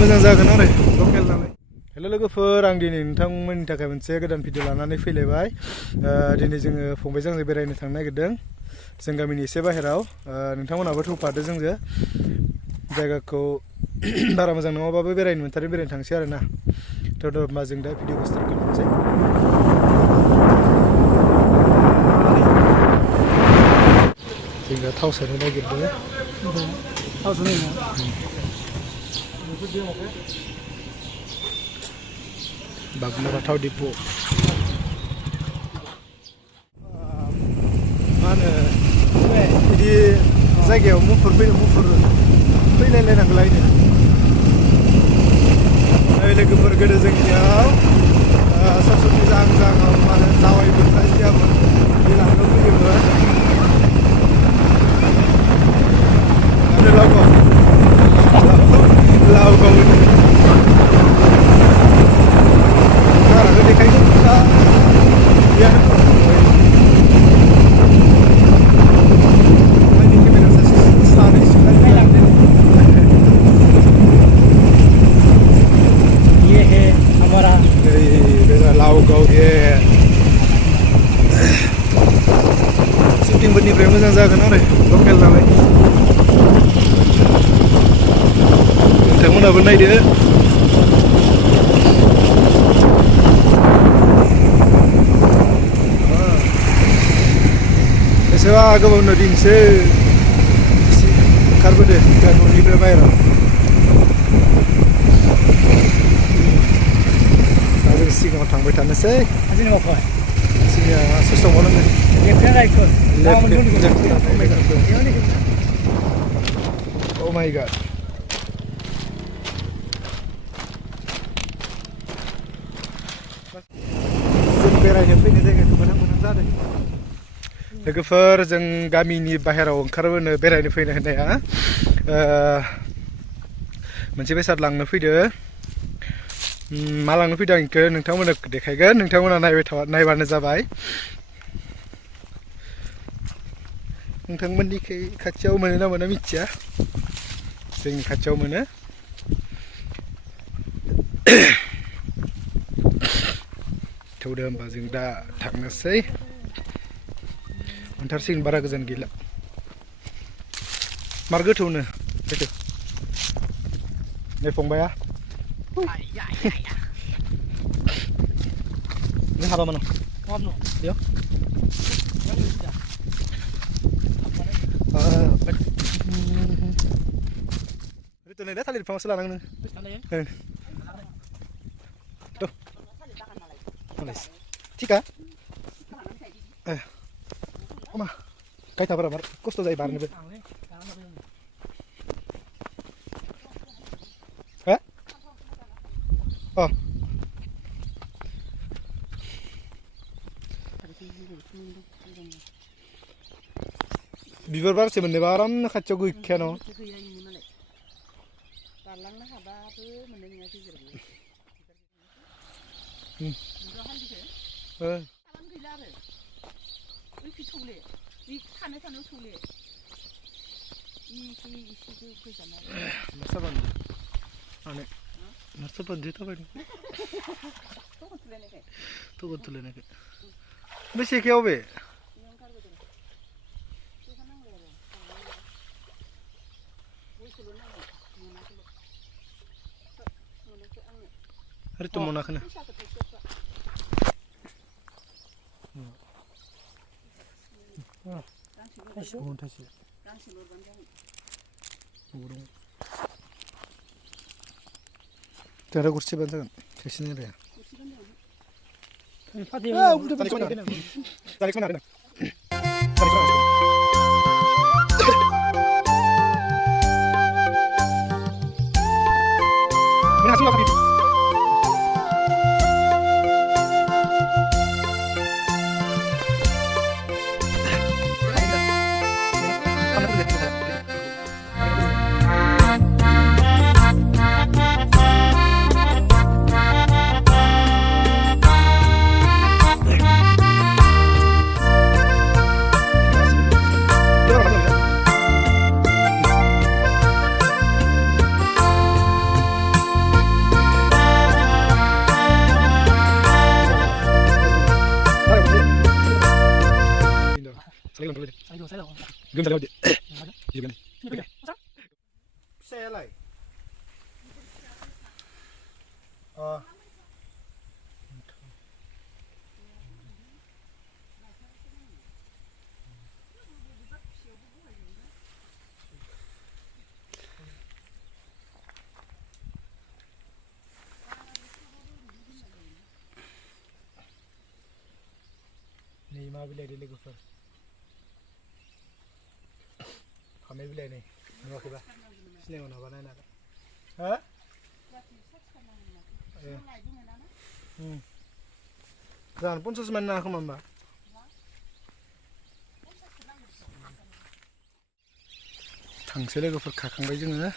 मोजां जागोन आरो लकेल नालाय। हेल' लोगोफोर, आं दिनै नोंथांमोननि थाखाय मोनसे गोदान भिडिअ लानानै फैलायबाय। दिनै जोङो फंबायजों आंजों बेरायनो थांनो नागिरदों जों गामिनि एसे बाहेराव। नोंथांमोनहाबो फैफादो जोंजों। जायगाखौ बारा मोजां नङाबाबो बेरायनो थांसै आरो ना। थ' होमबा जों दा भिडिअखौ स्टार्ट खालामनोसै। जों दा थाव सोनो नागिरदों। थाव सोनो बागमारा थाव डिपु। मा होनो बिदि जायगायाव मुफुर फैलायलायनांगौलायनो। लोगोफोर गोदो जोंनियाव सरस्वती जाहाङाव मा होनो जावायबो खाजियाबो बे लांनो फैयोमोन। लावगाव बाराखौ देखायगोन दा लावगाव शुटिंफोरनिफ्राय मोजां जागोन आरो लकेल नालाय। नोंथांमोनहाबो नायदो। एसेबा गोबाव उनाव दिनैसो ओंखारबोदो न'निफ्राय बाहेराव। दा जों सिगाङाव थांबाय थानोसै। जोंनिया ससेयाव मावनांगोन। Oh my god. जों बेरायनो फैनाय जायगाखौ मोजां जादों। लोगोफोर, जों गामिनि बाहेराव ओंखारबोनो बेरायनो फैनो होननाया मोनसे बेसाद लांनो फैदो। मा लांनो फैदों आं बेखौ नोंथांमोननो देखायगोन। नोंथांमोना नायबानो जाबाय। नोंथांमोननि खाथियाव मोनो ना मोना मिथिया, जोंनि खाथियाव मोनो। थौदो होमबा जों दा थांनोसै। मोनथारसिगोन, बारा गोजान गैला। मार गोथौनो बेखौ नै फंबाया। नों हाबा मानो बेयाव रिटर्न थालिर बिफांसो लानांगोन नों। थिखा मा गायथाफोरा बार खस्थ' जायो बारनोबो। अ बिबार बारसे मोननोबा आराम खाथियाव गैखाया न'। बारलांनो हाबाबो मोननाय नङा गेजेराव। गैला आरो ओइखि थौले बे थानायाव थौले एसे गोजान आरो माथो बान्दो थाबाय थुलायनायखाय बे सेखायाव बे आरो तुम मोनाखैनो Cara kursi bantuan, kesini deh. Ah, udah tarik mana? Tarik mana? Tarik mana? Berhasil nggak tadi? गोमजानाय बायदि जोबगोन फिसायालाय अ नै मा बिलाइ दै लोगोफोर फामे बिलाइ नै नुवाखैबा सिनायाव नाबा नायना हा जानो 50 मान नाङा खोमा होमबा थांसै लोगोफोर खाखांबाय जोङो